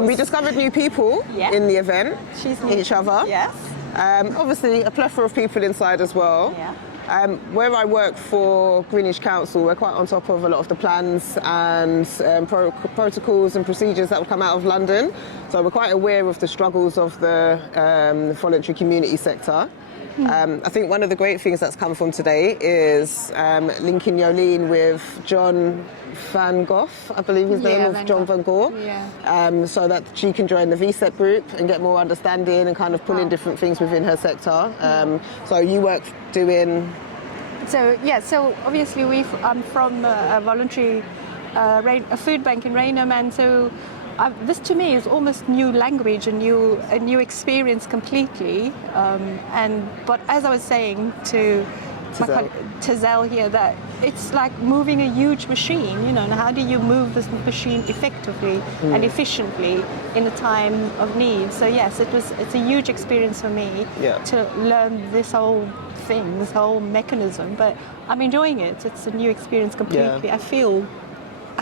We discovered new people in the event, each other. Yes. Obviously, a plethora of people inside as well. Yeah. Where I work for Greenwich Council, we're quite on top of a lot of the plans and protocols and procedures that will come out of London. So we're quite aware of the struggles of the voluntary community sector. I think one of the great things that's come from today is linking Yolene with John Van Gogh, I believe his name is John Van Gogh, so that she can join the VSEP group and get more understanding and kind of pull in different things within her sector. So you work doing... So obviously I'm from a voluntary a food bank in Raynham, and so this to me is almost new language, a new experience completely. But as I was saying to my colleague Tazelle here, that it's like moving a huge machine, and how do you move this machine effectively and efficiently in a time of need? So yes, it's a huge experience for me to learn this whole thing, this whole mechanism. But I'm enjoying it. It's a new experience completely. I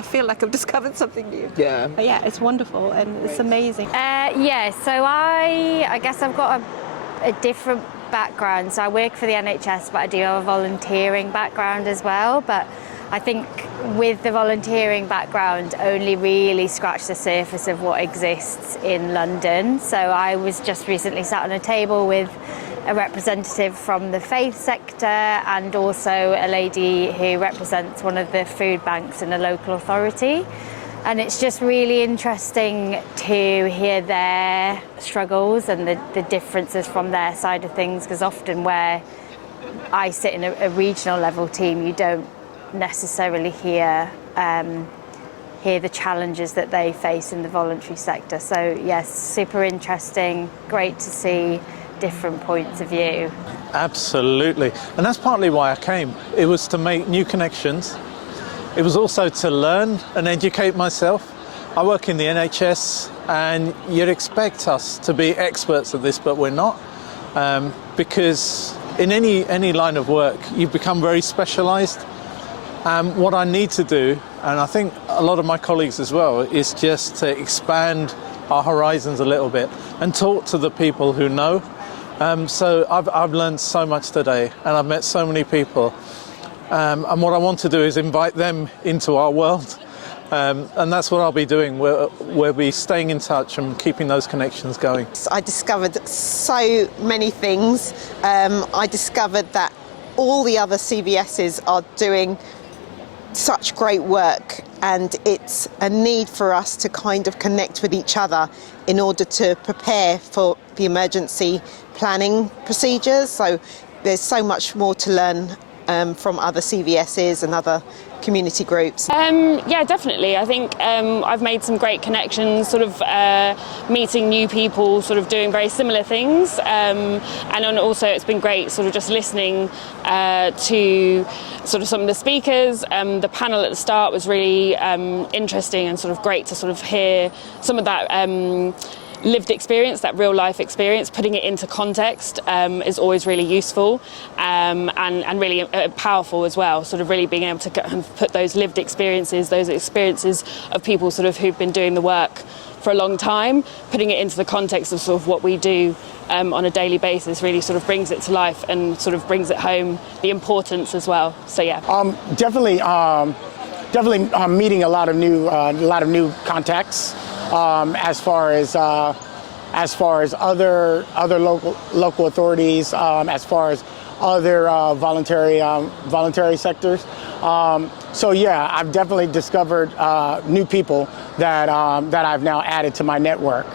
feel like I've discovered something new. Yeah. But yeah, it's wonderful and it's amazing. So I guess I've got a different background. So I work for the NHS, but I do have a volunteering background as well. But I think with the volunteering background, only really scratched the surface of what exists in London. So I was just recently sat on a table with a representative from the faith sector and also a lady who represents one of the food banks in a local authority. And it's just really interesting to hear their struggles and the differences from their side of things, because often where I sit in a regional level team, you don't necessarily hear the challenges that they face in the voluntary sector. So yes, super interesting, great to see different points of view. Absolutely, and that's partly why I came. It was to make new connections. It was also to learn and educate myself. I work in the NHS, and you'd expect us to be experts at this, but we're not, because in any line of work, you become very specialised. What I need to do, and I think a lot of my colleagues as well, is just to expand our horizons a little bit and talk to the people who know. So I've learned so much today, and I've met so many people. And what I want to do is invite them into our world. And that's what I'll be doing. We'll be staying in touch and keeping those connections going. I discovered so many things. I discovered that all the other CVSs are doing such great work, and it's a need for us to kind of connect with each other in order to prepare for the emergency planning procedures. So there's so much more to learn from other CVSs and other community groups. Yeah, definitely. I think I've made some great connections, sort of meeting new people, sort of doing very similar things, and then also it's been great sort of just listening to sort of some of the speakers. The panel at the start was really interesting and sort of great to sort of hear some of that lived experience, that real life experience. Putting it into context is always really useful and really powerful as well, sort of really being able to put those lived experiences, those experiences of people sort of who've been doing the work for a long time, putting it into the context of sort of what we do on a daily basis really sort of brings it to life and sort of brings it home, the importance as well. So yeah. Definitely meeting a lot of new contacts. As far as other local authorities, as far as other voluntary sectors. So yeah, I've definitely discovered new people that I've now added to my network.